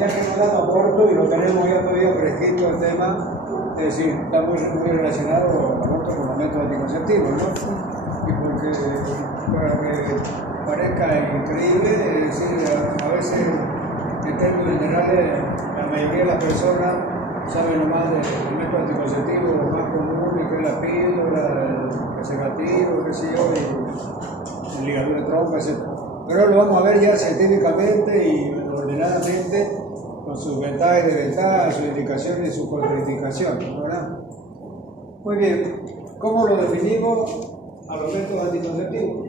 ya que no damos corto y lo tenemos ya todavía fresquito el tema, es decir, está muy relacionado aborto con los métodos anticonceptivos, ¿no? Y porque para que parezca increíble, es decir, a veces en términos generales la mayoría de las personas saben nomás del método anticonceptivo más común, que es la píldora, el preservativo, qué sé yo, y el ligadura de trompa, etc. Pero lo vamos a ver ya científicamente y ordenadamente con sus ventajas y desventajas, sus indicaciones y sus contraindicaciones, ¿verdad? Muy bien, ¿cómo lo definimos a los métodos anticonceptivos?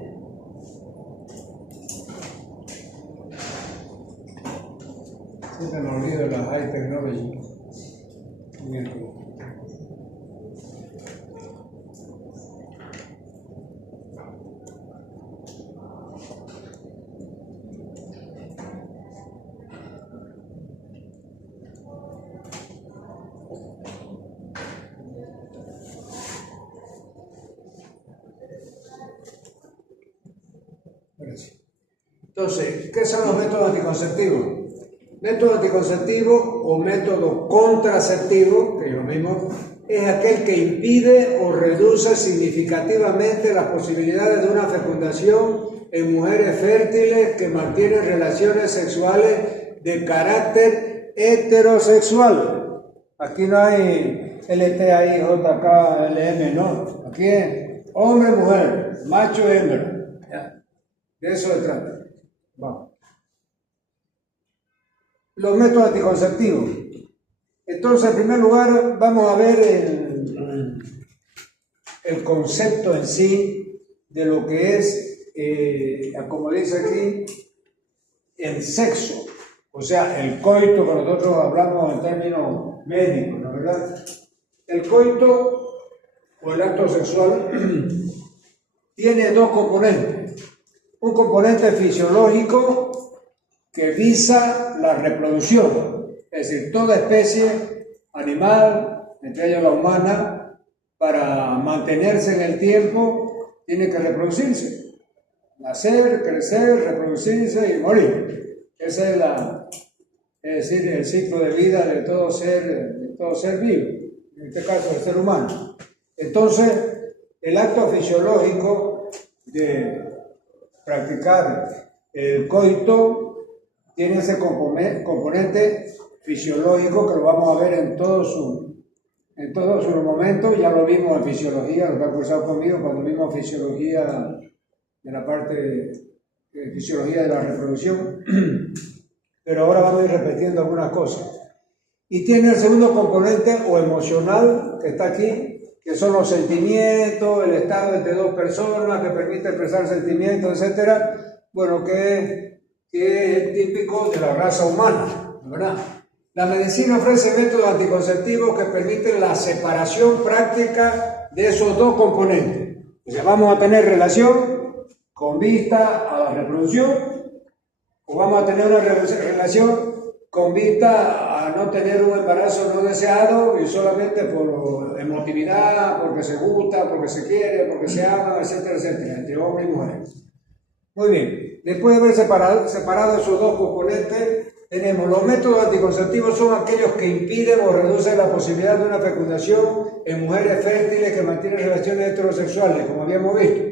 Siempre me olvido de la high technology. Bien. Entonces, ¿qué son los métodos anticonceptivos? Método anticonceptivo o método contraceptivo, que es lo mismo, es aquel que impide o reduce significativamente las posibilidades de una fecundación en mujeres fértiles que mantienen relaciones sexuales de carácter heterosexual. Aquí no hay LTI, JK, LM, no. Aquí es hombre, mujer, macho, hembra. ¿Ya? De eso se trata. Vamos. Los métodos anticonceptivos. Entonces, en primer lugar, vamos a ver el concepto en sí de lo que es, como dice aquí, el sexo. O sea, el coito, que nosotros hablamos en términos médicos, ¿no es verdad? El coito o el acto sexual tiene dos componentes. Un componente fisiológico que visa la reproducción, es decir, toda especie animal, entre ellas la humana, para mantenerse en el tiempo, tiene que reproducirse, nacer, crecer, reproducirse y morir. Ese es decir, el ciclo de vida de todo ser vivo, en este caso el ser humano. Entonces, el acto fisiológico de practicar el coito tiene ese componente fisiológico que lo vamos a ver en todos sus momentos. Ya lo vimos en fisiología, lo que ha cursado conmigo cuando vimos fisiología de la parte de fisiología de la reproducción, pero ahora vamos a ir repitiendo algunas cosas. Y tiene el segundo componente o emocional que está aquí, que son los sentimientos, el estado entre dos personas que permite expresar sentimientos, etcétera. Bueno, que es típico de la raza humana, ¿verdad? La medicina ofrece métodos anticonceptivos que permiten la separación práctica de esos dos componentes. O sea, vamos a tener relación con vista a la reproducción, o vamos a tener una relación con vista a no tener un embarazo no deseado y solamente por emotividad, porque se gusta, porque se quiere, porque se ama, etcétera, etcétera, entre hombre y mujer. Muy bien, después de haber separado esos dos componentes, tenemos los métodos anticonceptivos son aquellos que impiden o reducen la posibilidad de una fecundación en mujeres fértiles que mantienen relaciones heterosexuales, como habíamos visto.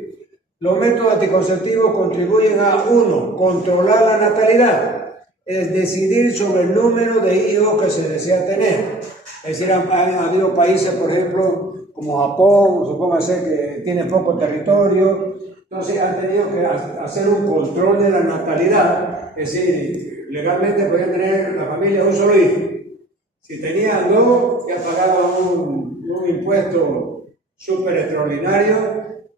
Los métodos anticonceptivos contribuyen a, 1, controlar la natalidad, es decidir sobre el número de hijos que se desea tener. Es decir, han habido países, por ejemplo, como Japón, supóngase que tiene poco territorio, entonces han tenido que hacer un control de la natalidad, es decir, legalmente podían tener la familia un solo hijo. Si tenían dos, ya pagaban un impuesto súper extraordinario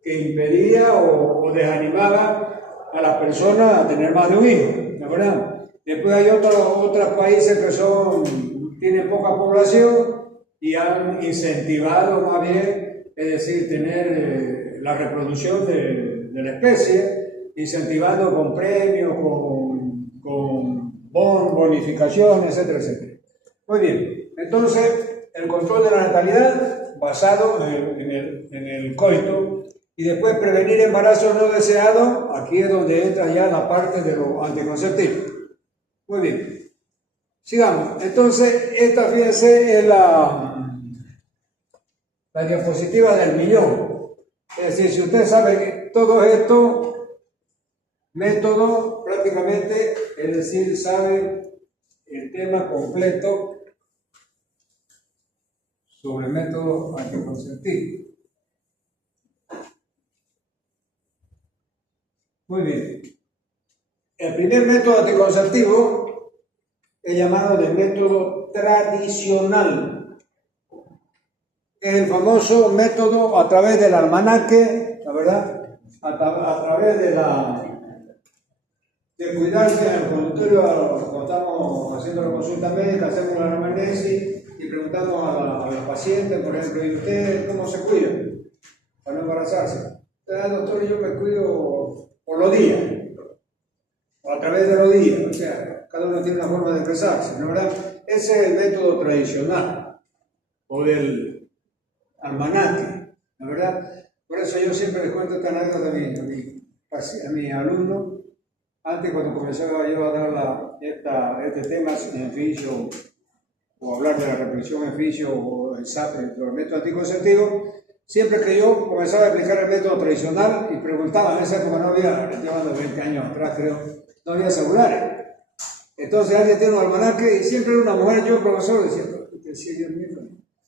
que impedía o desanimaba a las personas a tener más de un hijo, ¿de verdad? Después hay otros países que tienen poca población y han incentivado más bien, es decir, tener la reproducción de la especie, incentivando con premios, con bonificaciones, etcétera, etcétera. Muy bien, entonces el control de la natalidad basado en el coito y después prevenir embarazos no deseados, aquí es donde entra ya la parte de lo anticonceptivo. Muy bien. Sigamos. Entonces, esta, fíjense, es la diapositiva del millón. Es decir, si usted sabe que todo esto, método prácticamente, es decir, sabe el tema completo sobre el método anticonceptivo. Muy bien. El primer método anticonceptivo es llamado de método tradicional. Es el famoso método a través del almanaque, la verdad, a través de cuidarse en el consultorio, cuando estamos haciendo la consulta médica, hacemos la anamnesis y preguntamos a los pacientes, por ejemplo, ¿y usted cómo se cuida para no embarazarse? Doctor, yo me cuido por los días, o a través de los días, o sea, cada uno tiene una forma de expresarse, ¿no verdad? Ese es el método tradicional, o del almanaque, ¿no verdad? Por eso yo siempre les cuento esta anécdota a mi alumno. Antes, cuando comenzaba yo a dar este tema en fisio, o hablar de la reproducción en fisio, o el SAP, el método anticonceptivo, siempre que yo comenzaba a explicar el método tradicional y preguntaba, en esa época no había, llevando 20 años atrás creo, no había celulares. Entonces alguien tiene un almanaque y siempre era una mujer, yo profesor, decía, Dios mío,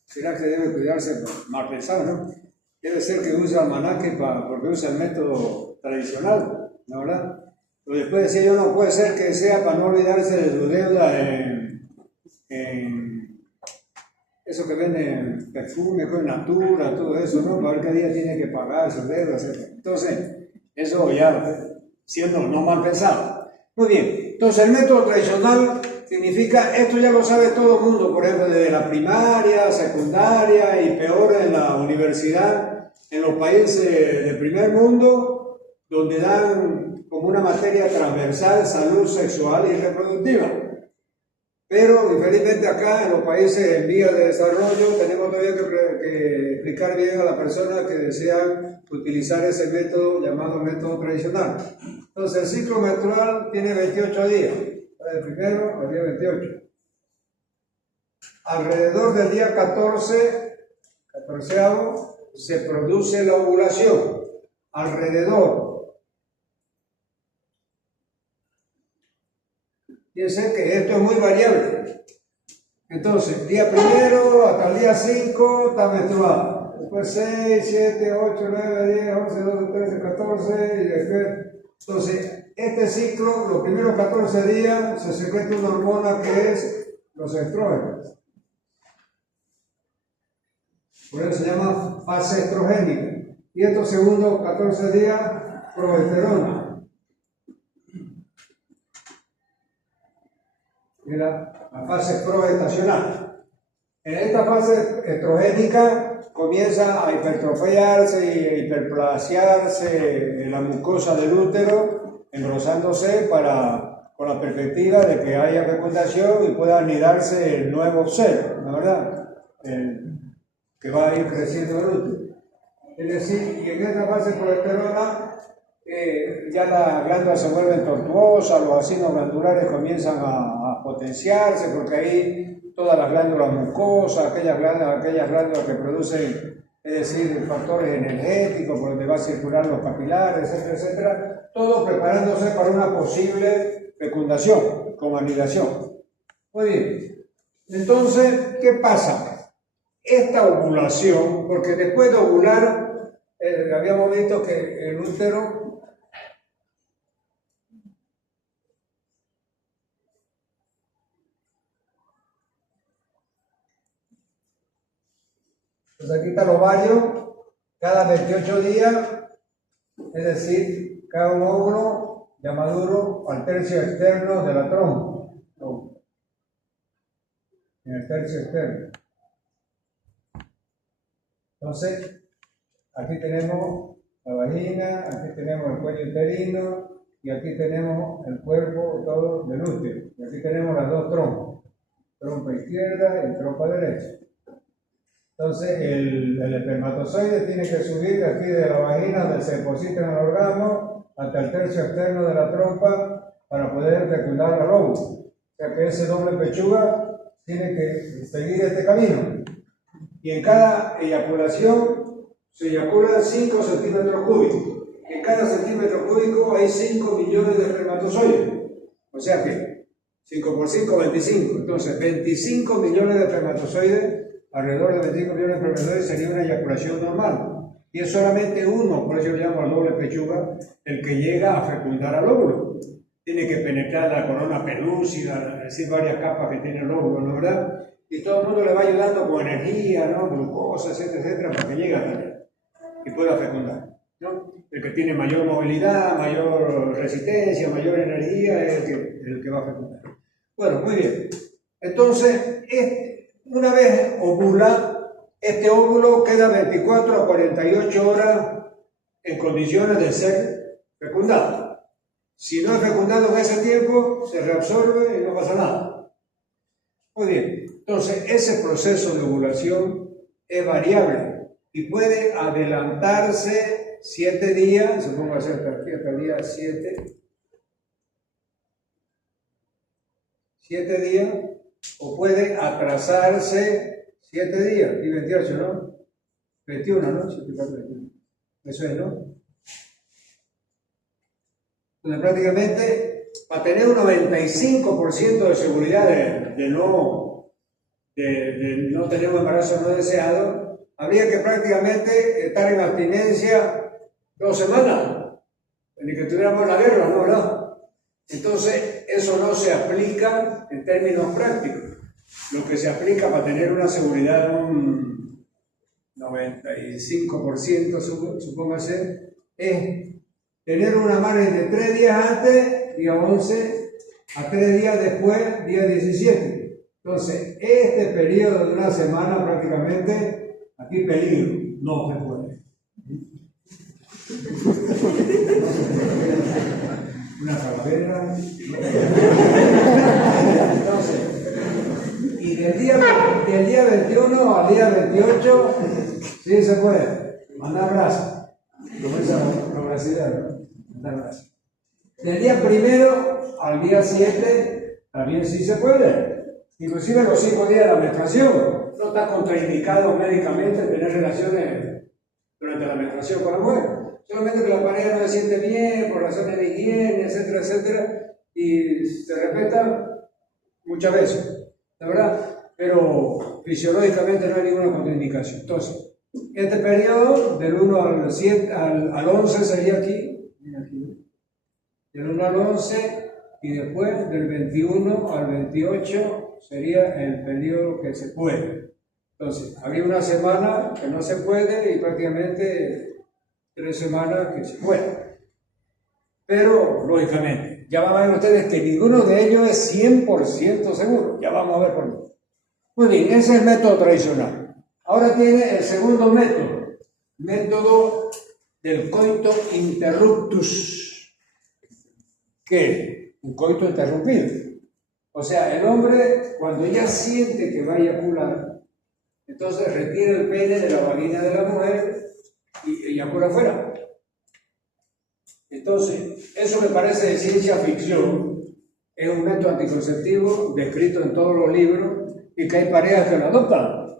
¿será que debe cuidarse? Mal pensado, ¿no? Debe ser que use almanaque porque usa el método tradicional, ¿no verdad? Pero después decía yo, no puede ser que sea para no olvidarse de su deuda en eso que venden perfume, con Natura, todo eso, ¿no? Para ver qué día tiene que pagar sus deudas, etc. Entonces, eso ya siendo no mal pensado. Muy bien, entonces el método tradicional significa, esto ya lo sabe todo el mundo, por ejemplo, desde la primaria, secundaria y peor en la universidad, en los países del primer mundo, donde dan como una materia transversal salud sexual y reproductiva. Pero infelizmente acá en los países en vías de desarrollo tenemos todavía que explicar bien a las personas que desean utilizar ese método llamado método tradicional. Entonces el ciclo menstrual tiene 28 días, del primero al día 28. Alrededor del día 14 se produce la ovulación. Alrededor. Fíjense que esto es muy variable. Entonces, día primero hasta el día 5 está menstruada. Después 6, 7, 8, 9, 10, 11, 12, 13, 14 y después. Entonces, este ciclo, los primeros 14 días, se secreta una hormona que es los estrógenos. Por eso se llama fase estrogénica. Y estos segundos 14 días, progesterona. Mira, la fase proestacional. En esta fase estrogénica comienza a hipertrofiarse y hiperplasearse la mucosa del útero, engrosándose con la perspectiva de que haya fecundación y pueda anidarse el nuevo ser, ¿no verdad? Que va a ir creciendo el útero. Es decir, y en esta fase progesterona ya las glándulas se vuelven tortuosas, los acinos glandulares comienzan a potenciarse, porque ahí todas las glándulas mucosas, aquellas glándulas que producen, es decir, factores energéticos, por donde va a circular los capilares, etcétera, etcétera, todo preparándose para una posible fecundación, con anidación. Muy bien, entonces, ¿qué pasa? Esta ovulación, porque después de ovular, habíamos visto que el útero pues aquí está el ovario, cada 28 días, es decir, cada un óvulo ya maduro al tercio externo de la trompa. En el tercio externo. Entonces, aquí tenemos la vagina, aquí tenemos el cuello uterino y aquí tenemos el cuerpo todo del útero. Y aquí tenemos las dos trompas, trompa izquierda y trompa derecha. Entonces, el espermatozoide tiene que subir de aquí de la vagina, donde se deposita en el orgasmo, hasta el tercio externo de la trompa para poder fecundar al óvulo. O sea que ese doble pechuga tiene que seguir este camino. Y en cada eyaculación se eyaculan 5 centímetros cúbicos. En cada centímetro cúbico hay 5 millones de espermatozoides. O sea que 5 por 5, 25. Entonces, 25 millones de espermatozoides, alrededor de 25 millones de espermatozoides sería una eyaculación normal. Y es solamente uno, por eso yo llamo al doble pechuga, el que llega a fecundar al óvulo. Tiene que penetrar la corona pelúcida, es decir, varias capas que tiene el óvulo, ¿no verdad? Y todo el mundo le va ayudando con energía, ¿no? Glucosa, etcétera, etcétera, para que llegue hasta allá y pueda fecundar, ¿no? El que tiene mayor movilidad, mayor resistencia, mayor energía es el que va a fecundar. Bueno, muy bien. Entonces, una vez ovula, este óvulo queda 24 a 48 horas en condiciones de ser fecundado. Si no es fecundado en ese tiempo, se reabsorbe y no pasa nada. Muy bien. Entonces, ese proceso de ovulación es variable y puede adelantarse 7 días, supongo hacer hasta el día 7 días, o puede atrasarse 7 días, y 28, ¿no? 21, ¿no? 74, 21. Eso es, ¿no? Entonces, prácticamente, para tener un 95% de seguridad de no tener un embarazo no deseado, habría que prácticamente estar en abstinencia 2 semanas, ni que tuviéramos la guerra, ¿no? ¿Verdad? Entonces, eso no se aplica en términos prácticos. Lo que se aplica para tener una seguridad de un 95%, supóngase, es tener una margen de 3 días antes, día 11, a 3 días después, día 17. Entonces, este periodo de una semana prácticamente, aquí peligro, no se puede. Una calavera. Entonces, y del día 21 al día 28, sí se puede. Mandar abrazos. Como dice los brasileños, mandar abrazos. Del día 1 al día 7, también sí se puede. Inclusive los 5 días de la menstruación. No está contraindicado médicamente tener relaciones durante la menstruación con la mujer. Solamente que la pareja no se siente bien por razones de higiene, etcétera, etcétera, y se respeta muchas veces, ¿la verdad? Pero fisiológicamente no hay ninguna contraindicación. Entonces, este periodo del 1 al 11 sería aquí, del 1 al 11, y después del 21 al 28 sería el periodo que se puede. Entonces, habría una semana que no se puede y prácticamente 3 semanas que se puede. Pero, lógicamente, ya van a ver ustedes que ninguno de ellos es 100% seguro. Ya vamos a ver por qué. Muy bien, ese es el método tradicional. Ahora tiene el segundo método del coito interruptus. ¿Qué? Un coito interrumpido. O sea, el hombre, cuando ya siente que va a eyacular, entonces retira el pene de la vagina de la mujer y eyacula afuera. Entonces, eso me parece de ciencia ficción. Es un método anticonceptivo descrito en todos los libros y que hay parejas que lo adoptan.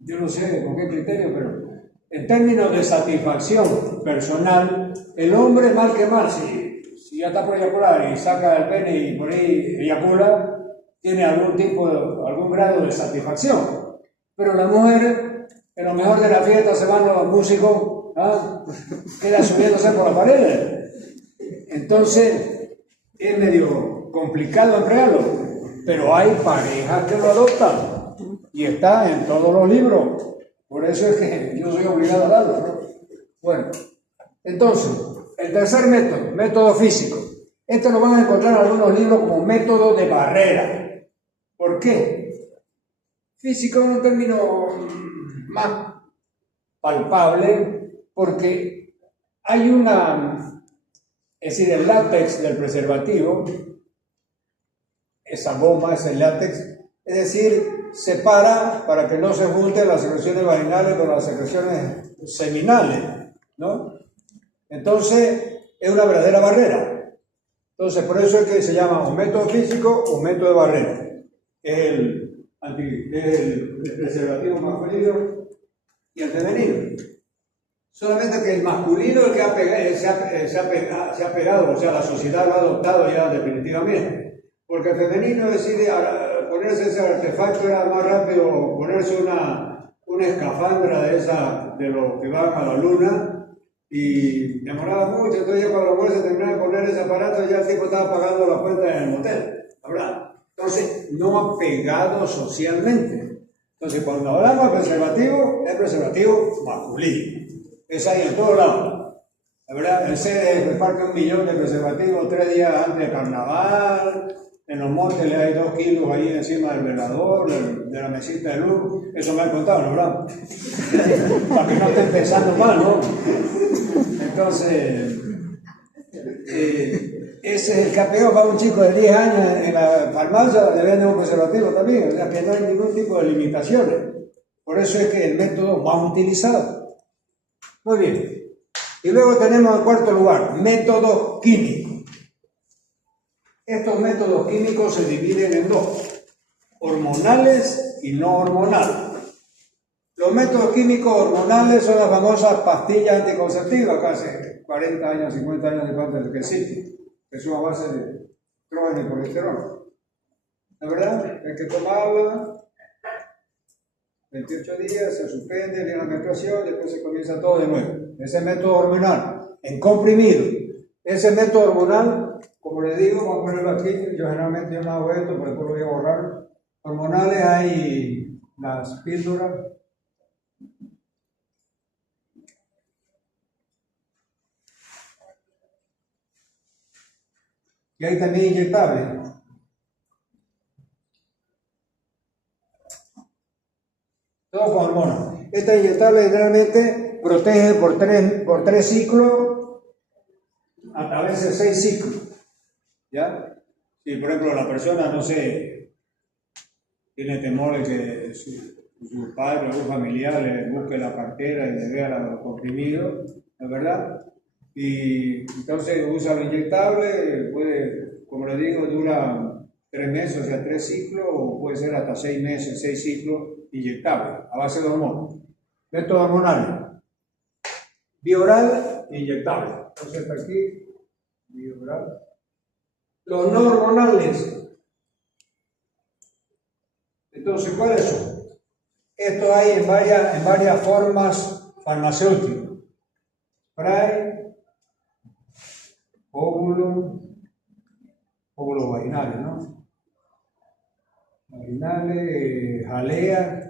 Yo no sé con qué criterio, pero en términos de satisfacción personal, el hombre mal que mal, si ya está por eyacular y saca el pene y por ahí eyacula, tiene algún grado de satisfacción. Pero la mujer, en lo mejor de la fiesta se van los músicos, queda subiéndose por la pared. Entonces, es medio complicado emplearlo, pero hay parejas que lo adoptan y está en todos los libros. Por eso es que yo soy obligado a darlo, ¿no? Bueno, entonces, el tercer método físico. Este lo van a encontrar en algunos libros como método de barrera. ¿Por qué? Físico es un término más palpable porque hay es decir, el látex del preservativo, esa goma es el látex, es decir, separa para que no se junten las secreciones vaginales con las secreciones seminales, ¿no? Entonces, es una verdadera barrera. Entonces, por eso es que se llama un método físico o método de barrera. Es el preservativo masculino y el femenino. Solamente que el masculino es el que se ha pegado, o sea, la sociedad lo ha adoptado ya definitivamente. Porque el femenino decide ponerse ese artefacto, era más rápido ponerse una escafandra de los que van a la luna, y demoraba mucho. Entonces ya cuando la mujer se terminaba de poner ese aparato, ya el tipo estaba pagando la cuenta en el motel, ¿verdad? Entonces no ha pegado socialmente. Entonces cuando hablamos de preservativo, es preservativo masculino. Es ahí en todos lados. La verdad, el CD reparte 1 millón de preservativos 3 días antes de carnaval. En los montes le hay 2 kilos ahí encima del velador, de la mesita de luz. Eso me han contado, ¿no? ¿Verdad? Para que no estén pensando mal, ¿no? Entonces, ese es el campeón para un chico de 10 años en la farmacia, le venden un preservativo también. O sea que no hay ningún tipo de limitaciones. Por eso es que el método más utilizado. Muy bien. Y luego tenemos en cuarto lugar, métodos químicos. Estos métodos químicos se dividen en dos, hormonales y no hormonales. Los métodos químicos hormonales son las famosas pastillas anticonceptivas, que hace 40 años, 50 años de parte que existen, que son a base de estrógeno y progesterona. La verdad, hay que tomarla 28 días, se suspende, viene la menstruación, después se comienza todo de nuevo. Ese método hormonal, en comprimido. Ese método hormonal, como les digo, vamos a ponerlo aquí, yo generalmente no hago esto, pero después lo voy a borrar. Hormonales hay las píldoras. Y hay también inyectables. Todo con hormonas. Esta inyectable generalmente protege por tres ciclos, hasta a veces 6 ciclos. ¿Ya? Si por ejemplo la persona, no sé, tiene temor de que su padre o su familiar le busque la cartera y le vea los comprimidos, ¿no es verdad? Y entonces usa lo inyectable, puede, como le digo, dura 3 meses, o sea, 3 ciclos, o puede ser hasta 6 meses, 6 ciclos inyectables, a base de hormonas. Métodos hormonales. Bioral e inyectable. Entonces, está aquí, bioral. Los no hormonales. Entonces, ¿cuáles son? Esto hay en varias formas farmacéuticas. Spray, óvulos vaginales, ¿no? Vaginales, jalea.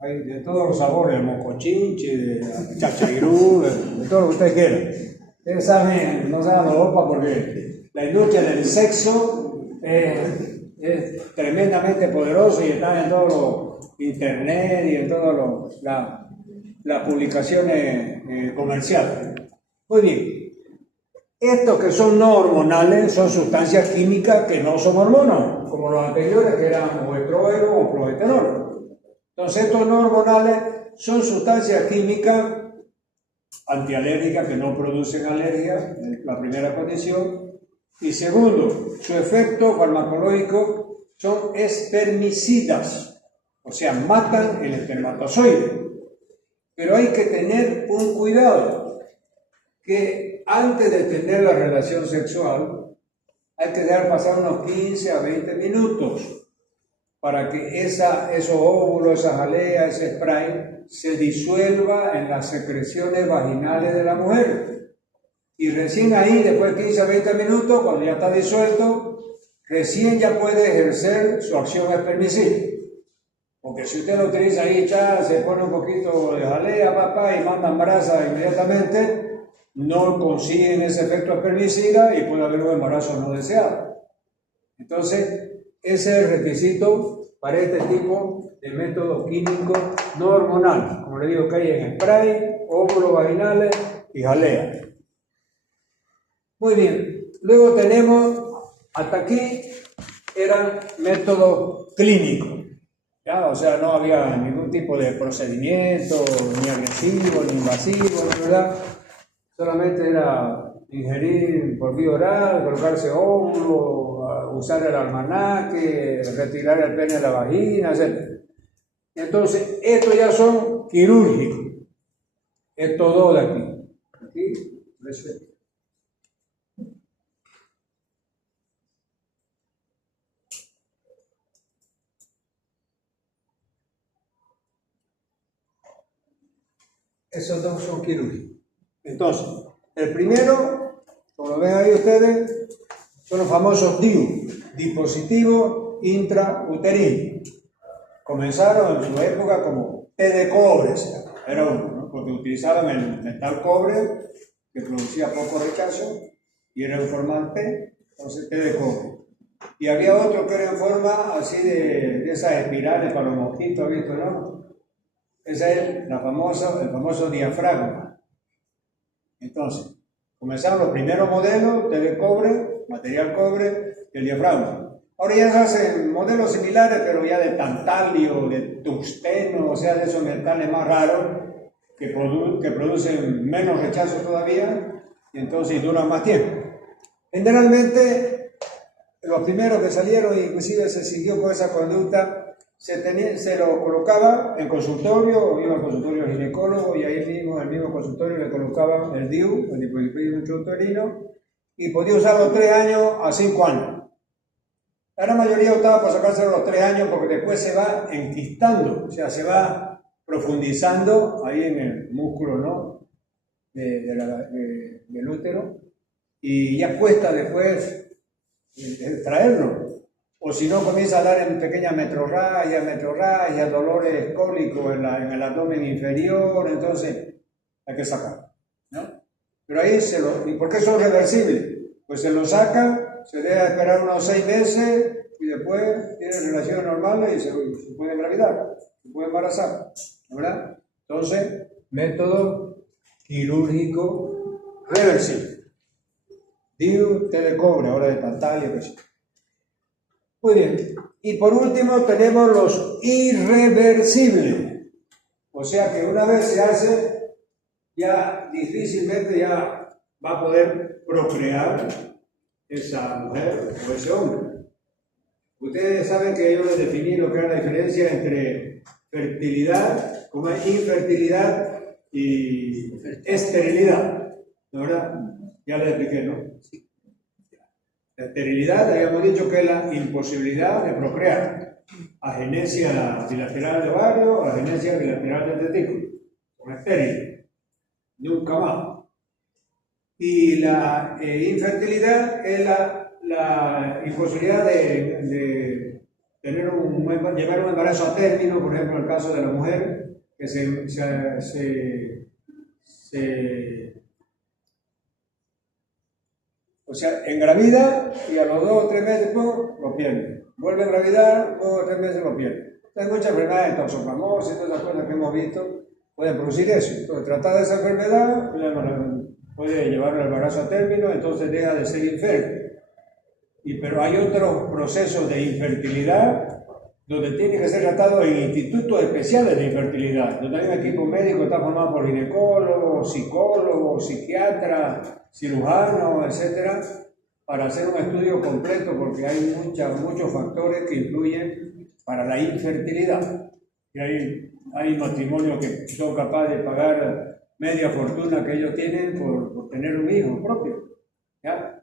Hay de todos los sabores, el mocochinche, de chachairú, de todo lo que ustedes quieran. Ustedes saben, no saben Europa porque la industria del sexo es tremendamente poderosa y está en todo lo internet y en todas las publicaciones comerciales. Muy bien. Estos que son no hormonales son sustancias químicas que no son hormonas, como los anteriores que eran o estrógeno o progesterona. Entonces, estos no hormonales son sustancias químicas antialérgicas que no producen alergia, la primera condición. Y segundo, su efecto farmacológico son espermicidas, o sea, matan el espermatozoide. Pero hay que tener un cuidado, que antes de tener la relación sexual, hay que dejar pasar unos 15 a 20 minutos. Para que esos óvulos, esa jalea, ese spray se disuelva en las secreciones vaginales de la mujer. Y recién ahí, después de 15 a 20 minutos, cuando ya está disuelto, recién ya puede ejercer su acción espermicida. Porque si usted lo utiliza ahí, ya se pone un poquito de jalea, papá, y manda embarazo inmediatamente, no consiguen ese efecto espermicida y puede haber un embarazo no deseado. Entonces, ese es el requisito para este tipo de método químico no hormonal. Como le digo, que hay en spray, óvulos vaginales y jalea. Muy bien. Luego tenemos, hasta aquí, eran métodos clínicos. ¿Ya? O sea, no había ningún tipo de procedimiento, ni agresivo, ni invasivo, ¿verdad? Solamente era ingerir por vía oral, colocarse óvulo, usar el almanaque, retirar el pene de la vagina, etc. Entonces, estos ya son quirúrgicos. Estos dos de aquí. Aquí, resuelto. Esos dos son quirúrgicos. Entonces, el primero, como lo ven ahí ustedes, son los famosos DIU, dispositivos intrauterinos. Comenzaron en su época como té de cobre, era uno, ¿no? Porque utilizaban el metal cobre que producía poco rechazo y era en forma de té, entonces té de cobre. Y había otro que era en forma así de esas espirales para los mosquitos, ¿visto, no? Ese es el famoso diafragma. Entonces, comenzaron los primeros modelos de cobre, material cobre, el diafragma. Ahora ya se hacen modelos similares, pero ya de tantalio, de tungsteno, o sea, de esos metales más raros que producen menos rechazo todavía y entonces duran más tiempo. Generalmente, los primeros que salieron, inclusive se siguió con esa conducta, se lo colocaba en consultorio, o iba al consultorio del ginecólogo y ahí mismo, en el mismo consultorio, le colocaban el DIU, el dispositivo intrauterino, y podía usarlo 3 años a 5 años. La gran mayoría optaba por sacárselo a los 3 años porque después se va enquistando, o sea, se va profundizando ahí en el músculo, ¿no? Del útero, y ya cuesta después extraerlo. O si no, comienza a dar en pequeñas metrorragias, dolores cólicos en el abdomen inferior, entonces hay que sacarlo, ¿no? Pero ahí ¿y por qué son reversibles? Pues se lo saca, se deja esperar unos 6 meses y después tiene relaciones normales y se puede engravidar, se puede embarazar, ¿verdad? Entonces, método quirúrgico reversible. DIU, té de cobre, ahora de tantalio, que sí. Muy bien. Y por último tenemos los irreversibles. O sea que una vez se hace, ya difícilmente ya va a poder procrear esa mujer o ese hombre. Ustedes saben que yo les definí lo que era la diferencia entre fertilidad, como es infertilidad y esterilidad, ¿no, verdad? Ya les expliqué, ¿no? Sí. La esterilidad, habíamos dicho que es la imposibilidad de procrear. Agenesia bilateral de ovario, agenesia bilateral del testículo. Son estériles. Nunca más. Y la infertilidad es la imposibilidad de tener llevar un embarazo a término, por ejemplo, en el caso de la mujer, que o sea, engravida y a los 2 o 3 meses lo pierde. Vuelve a engravidar, 2 o 3 meses lo pierde. Hay muchas enfermedades, toxoplasmosis y todas las cosas que hemos visto pueden producir eso. Entonces, tratar de esa enfermedad puede llevar el embarazo a término, entonces deja de ser infértil. Pero hay otros procesos de infertilidad donde tiene que ser tratado en institutos especiales de infertilidad, donde hay un equipo médico que está formado por ginecólogos, psicólogos, psiquiatras, cirujanos, etcétera, para hacer un estudio completo porque hay muchos factores que influyen para la infertilidad. Y hay matrimonios que son capaces de pagar media fortuna que ellos tienen por tener un hijo propio, ¿ya?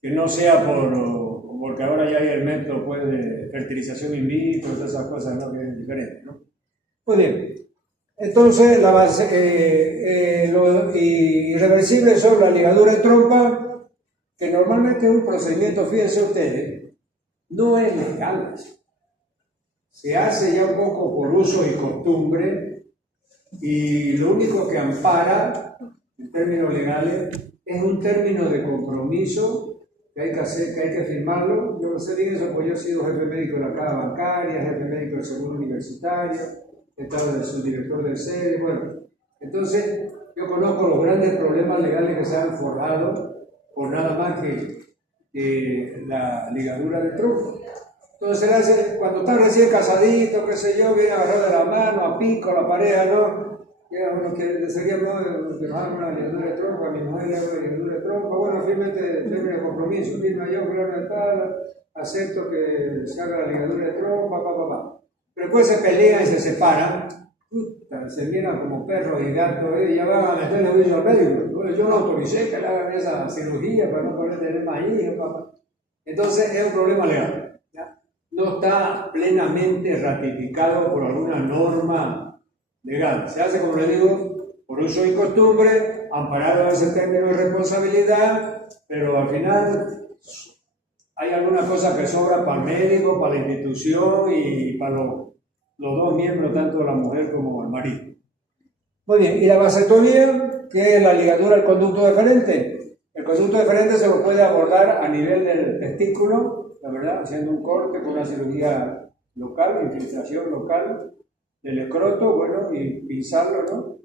Que no sea porque ahora ya hay el método pues, de fertilización in vitro, todas esas cosas, ¿no? Que es diferente, ¿no? Muy bien. Entonces, los irreversibles son la ligadura de trompa, que normalmente es un procedimiento, fíjense ustedes, no es legal. Se hace ya un poco por uso y costumbre, y lo único que ampara, en términos legales, es un término de compromiso que hay que hacer, que hay que firmarlo. Yo no sé bien eso, porque yo he sido jefe médico de la caja bancaria, jefe médico del seguro universitario, he estado de subdirector del CEDE, bueno. Entonces, yo conozco los grandes problemas legales que se han forjado por nada más que la ligadura de trompa. Entonces, cuando está recién casadito, qué sé yo, viene agarrado de la mano, a pico, la pareja, ¿no? Uno que le sería, ¿no? Que nos haga una ligadura de trompa, a mi mujer le hago una ligadura ligadura de trompa, bueno, firme término de compromiso, firma yo, fulano de tal, acepto que se haga la ligadura de trompa, Pero después se pelean y se separan, se miran como perros y gatos, y ya van a meterle juicio al médico. Yo no autoricé que le hagan esa cirugía para no poder tener más hijos, Entonces es un problema legal. ¿Ya? No está plenamente ratificado por alguna norma legal. Se hace, como le digo, por uso y costumbre, amparado en ese término de responsabilidad, pero al final hay algunas cosas que sobran para el médico, para la institución y para los dos miembros, tanto la mujer como el marido. Muy bien, y la vasectomía, que es la ligadura del conducto deferente. El conducto deferente se lo puede abordar a nivel del testículo, la verdad, haciendo un corte con una cirugía local, infiltración local del escroto, bueno, y pinzarlo, ¿no?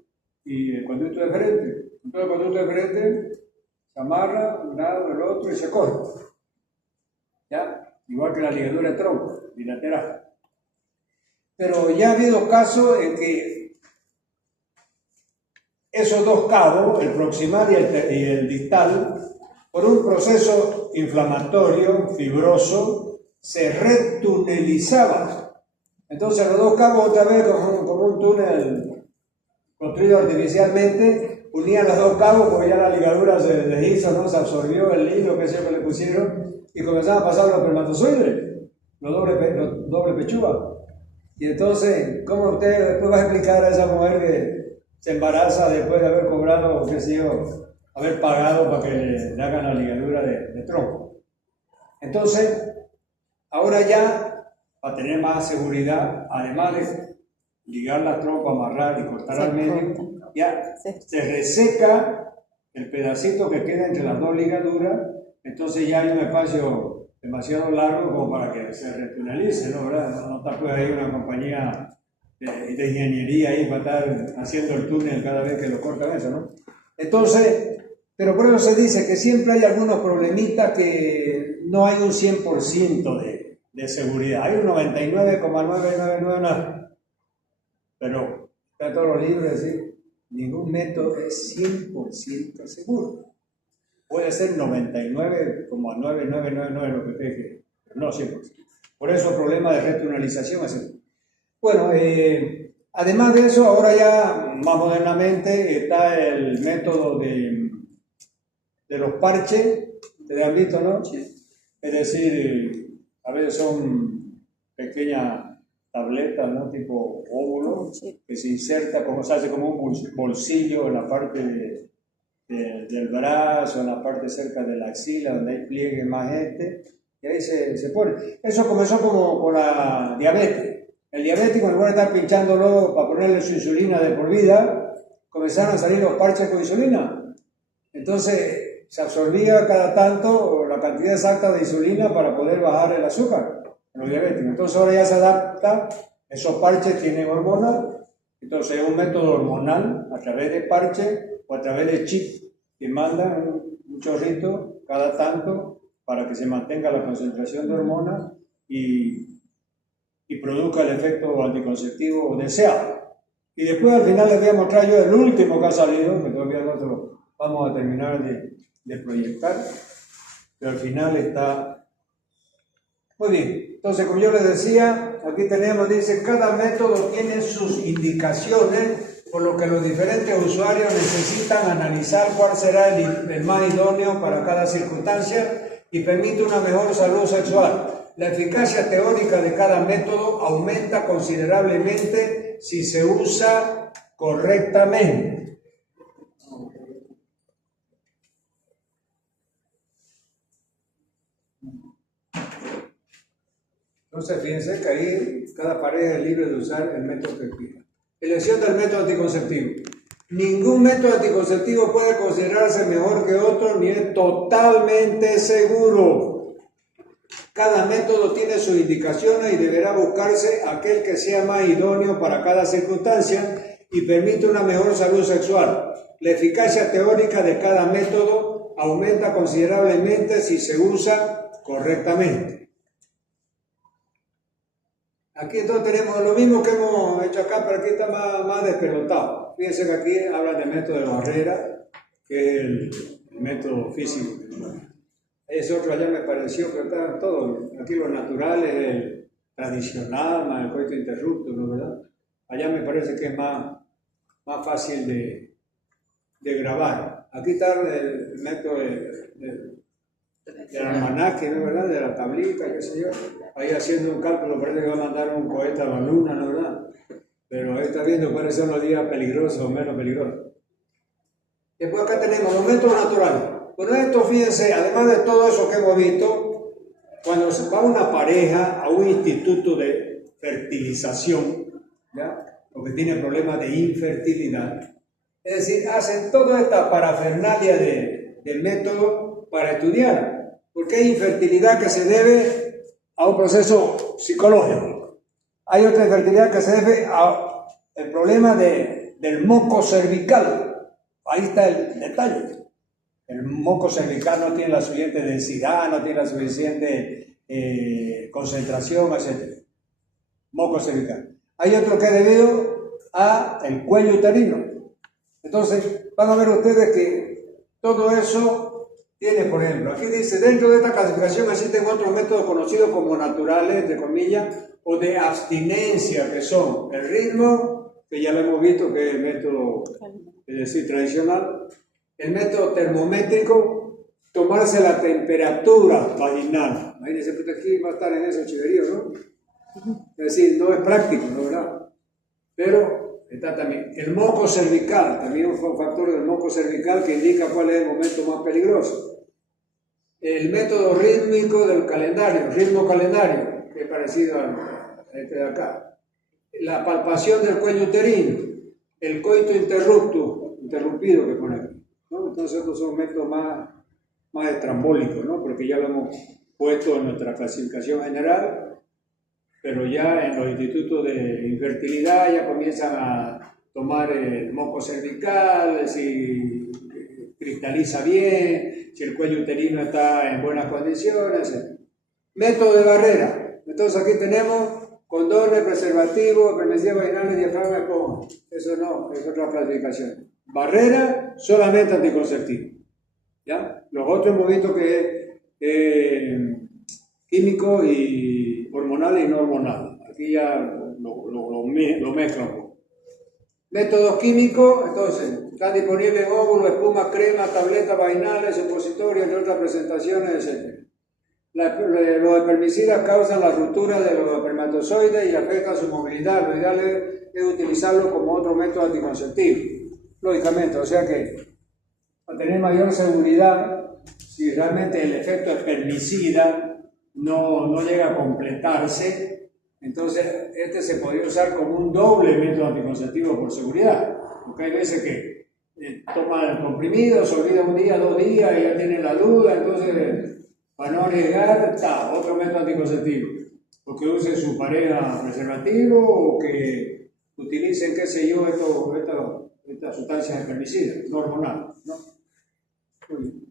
Y el conducto deferente. Entonces el conducto deferente se amarra de un lado, del otro y se corta. ¿Ya? Igual que la ligadura de tronco, bilateral. Pero ya ha habido casos en que esos dos cabos, el proximal y el distal, por un proceso inflamatorio, fibroso, se retunelizaban. Entonces los dos cabos otra vez como un túnel construido artificialmente, unían los dos cabos porque ya la ligadura se deshizo, ¿no? Se absorbió el hilo que siempre le pusieron y comenzaban a pasar los espermatozoides, los doble pechuga. Y entonces, ¿cómo usted después va a explicar a esa mujer que se embaraza después de haber cobrado, qué sé yo, haber pagado para que le hagan la ligadura de tronco? Entonces, ahora ya, para tener más seguridad, además de ligar la trompa, amarrar y cortar al medio, ya se reseca el pedacito que queda entre las dos ligaduras, entonces ya hay un espacio demasiado largo como para que se retunelice, ¿no? ¿Verdad? No está pues ahí una compañía de ingeniería ahí para estar haciendo el túnel cada vez que lo cortan eso, ¿no? Entonces, pero por eso se dice que siempre hay algunos problemitas que no hay un 100% de seguridad, hay un 99,999, pero está todo los libros, es decir, ningún método es 100% seguro. Puede ser 99,9999 lo que usted quiera, pero no 100%. Por eso el problema de retunelización es el... Bueno, además de eso, ahora ya más modernamente está el método de los parches, ustedes han visto, ¿no? Sí. Es decir, a veces son pequeñas tabletas, ¿no? Tipo óvulo, sí, que se inserta, como se hace como un bolsillo en la parte del brazo, en la parte cerca de la axila, donde hay pliegue más y ahí se pone. Eso comenzó como con la diabetes. El diabético, en lugar de estar pinchándolo para ponerle su insulina de por vida, comenzaron a salir los parches con insulina. Entonces se absorbía cada tanto la cantidad exacta de insulina para poder bajar el azúcar en los diabéticos. Entonces ahora ya se adapta, esos parches tienen hormonas, entonces es un método hormonal a través de parches o a través de chip que mandan un chorrito cada tanto para que se mantenga la concentración de hormonas y produzca el efecto anticonceptivo deseado. Y después al final les voy a mostrar yo el último que ha salido, que todavía nosotros vamos a terminar de proyectar, pero al final está muy bien. Entonces, como yo les decía, aquí tenemos, dice, cada método tiene sus indicaciones, por lo que los diferentes usuarios necesitan analizar cuál será el más idóneo para cada circunstancia y permite una mejor salud sexual. La eficacia teórica de cada método aumenta considerablemente si se usa correctamente. Entonces, fíjense que ahí cada pareja es libre de usar el método que quiera. Elección del método anticonceptivo. Ningún método anticonceptivo puede considerarse mejor que otro ni es totalmente seguro. Cada método tiene sus indicaciones y deberá buscarse aquel que sea más idóneo para cada circunstancia y permite una mejor salud sexual. La eficacia teórica de cada método aumenta considerablemente si se usa correctamente. Aquí entonces tenemos lo mismo que hemos hecho acá, pero aquí está más despelotado. Fíjense que aquí hablan de método de barrera, que es método físico. Ese otro allá me pareció que está todo, aquí lo natural es el tradicional, más el coito interrupto, ¿no, verdad? Allá me parece que es más fácil de grabar. Aquí está el método del almanaque, ¿no, verdad? De la tablita, qué sé yo. Ahí haciendo un cálculo, parece que va a mandar un cohete a la luna, ¿no, verdad? Pero ahí está viendo cuáles son los días peligrosos o menos peligrosos. Después acá tenemos los métodos naturales. Bueno, esto, fíjense, además de todo eso que hemos visto, cuando se va una pareja a un instituto de fertilización, ¿ya? Porque tiene problemas de infertilidad, es decir, hacen toda esta parafernalia del método para estudiar, porque hay infertilidad que se debe a un proceso psicológico. Hay otra infertilidad que se debe al problema del moco cervical. Ahí está el detalle. El moco cervical no tiene la suficiente densidad, no tiene la suficiente concentración, etc. Moco cervical. Hay otro que es debido al cuello uterino. Entonces, van a ver ustedes que todo eso tiene, por ejemplo, aquí dice, dentro de esta clasificación existen otros métodos conocidos como naturales, entre comillas, o de abstinencia, que son el ritmo, que ya lo hemos visto, que es el método, es decir, tradicional, el método termométrico, tomarse la temperatura vaginal. Imagínense, pues aquí va a estar en ese chiverío, ¿no? Es decir, no es práctico, ¿no, verdad? Pero está también el moco cervical, también un factor del moco cervical que indica cuál es el momento más peligroso. El método rítmico del calendario, ritmo calendario, que es parecido a este de acá. La palpación del cuello uterino, el coito interrumpido que pone aquí, ¿no? Entonces estos son métodos más estrambólicos, ¿no? Porque ya lo hemos puesto en nuestra clasificación general, pero ya en los institutos de infertilidad ya comienzan a tomar el moco cervical, si cristaliza bien, si el cuello uterino está en buenas condiciones. Método de barrera. Entonces aquí tenemos condones, preservativos, permesía vaginal, diafragma, esponja. Eso no, es otra clasificación. Barrera, solamente anticonceptivo. ¿Ya? Los otros hemos visto que es químico y hormonal y no hormonal. Aquí ya lo mezclan. Métodos químicos, entonces, están disponibles en óvulos, espuma, crema, tabletas vaginales, supositorios, entre otras presentaciones, etc. Los espermicidas causan la ruptura de los espermatozoides y afectan su movilidad. Lo ideal es utilizarlo como otro método anticonceptivo, lógicamente. O sea que, para tener mayor seguridad, si realmente el efecto espermicida no llega a completarse, entonces este se podría usar como un doble método anticonceptivo por seguridad. Porque hay veces que toman el comprimido, se olvida un día, 2 días y ya tienen la duda, entonces para no arriesgar, está otro método anticonceptivo. O que usen su pareja preservativo o que utilicen, qué sé yo, estas sustancias espermicidas, no hormonales, ¿no? Muy bien.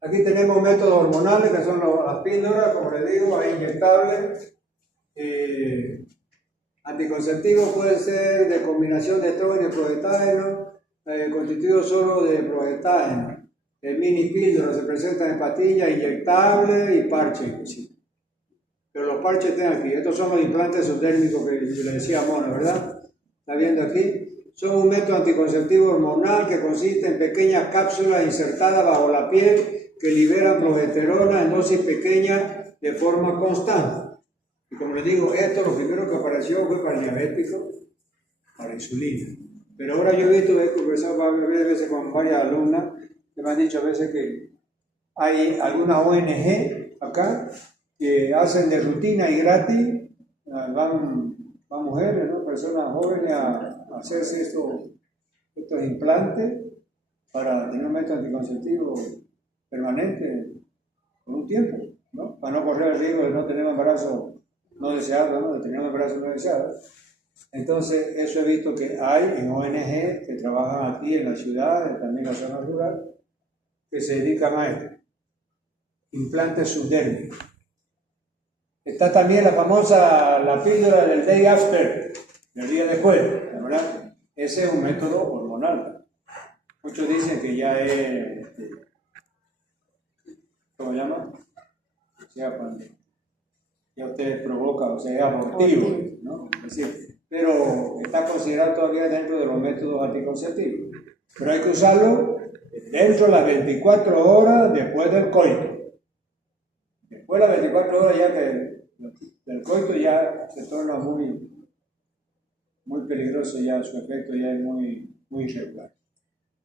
Aquí tenemos métodos hormonales que son las píldoras, como les digo, hay inyectables. Anticonceptivos pueden ser de combinación de estrógeno y progestágeno, constituidos solo de progestágeno. El mini píldora se presenta en pastillas, inyectables y parches. Pero los parches están aquí. Estos son los implantes subdérmicos que le decía Mona, ¿verdad? ¿Está viendo aquí? Son un método anticonceptivo hormonal que consiste en pequeñas cápsulas insertadas bajo la piel que liberan progesterona en dosis pequeñas de forma constante. Y como les digo, esto lo primero que apareció fue para el diabético, para insulina. Pero ahora yo he visto, he conversado varias veces con varias alumnas que me han dicho a veces que hay algunas ONG acá que hacen de rutina y gratis, van mujeres, ¿no? Personas jóvenes a hacerse estos implantes para tener un método anticonceptivo permanente por un tiempo, ¿no? Para no correr el riesgo de no tener un embarazo no deseado, ¿no? De tener un embarazo no deseado. Entonces, eso he visto que hay en ONG que trabajan aquí en la ciudad, también en la zona rural, que se dedican a esto. Implantes subdérmicos. Está también la píldora del day after, del día después, ¿verdad? Ese es un método hormonal. Muchos dicen que ya es, ¿cómo se llama? O sea, cuando ya usted provoca, o sea, es abortivo, ¿no? Es decir, pero está considerado todavía dentro de los métodos anticonceptivos. Pero hay que usarlo dentro de las 24 horas después del coito. Después de las 24 horas ya que del coito ya se torna muy peligroso, ya su efecto ya es muy irregular.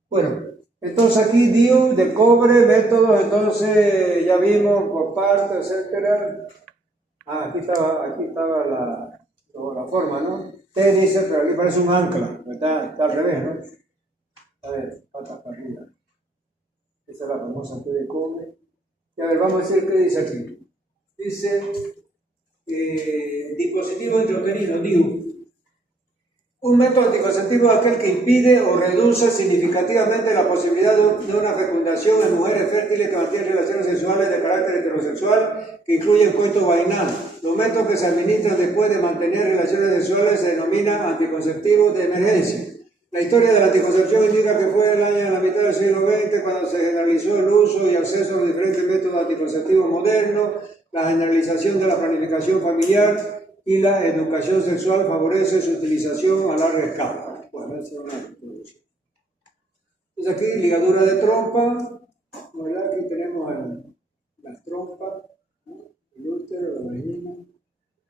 Bueno, entonces aquí DIU de cobre, métodos, entonces ya vimos por partes, etcétera. Aquí estaba la forma, ¿no? T dice, pero aquí parece un ancla, está al revés, ¿no? A ver, patas para arriba. Esa es la famosa T de cobre. Y a ver, vamos a decir qué dice aquí. Dice, dispositivo intrauterino, DIU. Un método anticonceptivo es aquel que impide o reduce significativamente la posibilidad de una fecundación en mujeres fértiles que mantienen relaciones sexuales de carácter heterosexual que incluyen coito vaginal. Los métodos que se administran después de mantener relaciones sexuales se denominan anticonceptivos de emergencia. La historia de la anticoncepción indica que fue en la mitad del siglo XX cuando se generalizó el uso y acceso a los diferentes métodos anticonceptivos modernos, la generalización de la planificación familiar y la educación sexual favorece su utilización a larga escala. Bueno, esa es una introducción. Entonces aquí, ligadura de trompa, ¿verdad? Aquí tenemos las trompas, ¿no? El útero, la vagina,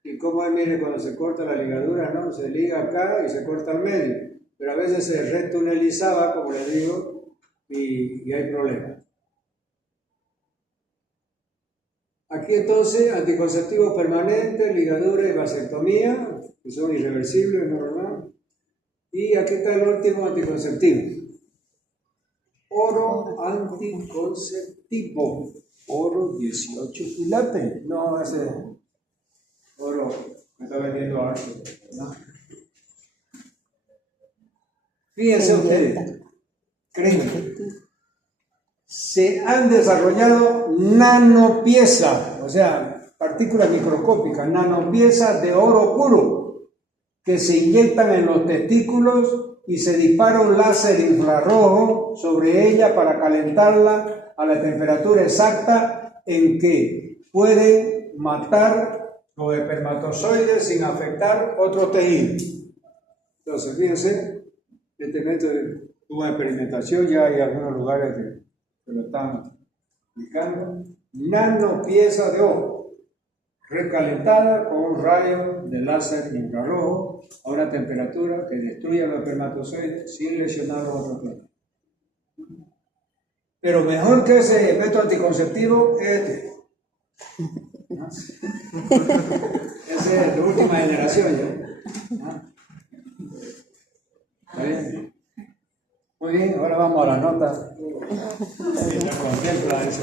y como mire, cuando se corta la ligadura, ¿no? Se liga acá y se corta al medio, pero a veces se retunelizaba, como les digo, y hay problemas. Aquí entonces, anticonceptivos permanentes, ligadura y vasectomía, que son irreversibles, normal. Y aquí está el último anticonceptivo. Oro anticonceptivo. Oro 18 quilates. No, ese oro me está vendiendo algo, ¿no? Fíjense ustedes, creen. Se han desarrollado nanopiezas, o sea, partículas microscópicas, nanopiezas de oro puro, que se inyectan en los testículos y se dispara un láser infrarrojo sobre ella para calentarla a la temperatura exacta en que pueden matar los espermatozoides sin afectar otros tejidos. Entonces, fíjense, este método es una experimentación, ya hay algunos lugares que lo están aplicando. Nanopieza de oro recalentada con un rayo de láser infrarrojo a una temperatura que destruye los espermatozoides sin lesionar los otros planetas. Pero mejor que ese método anticonceptivo es este. ¿No? Ese es de última generación ya. ¿No? ¿Está bien? Muy bien, ahora vamos a la nota. Contempla eso.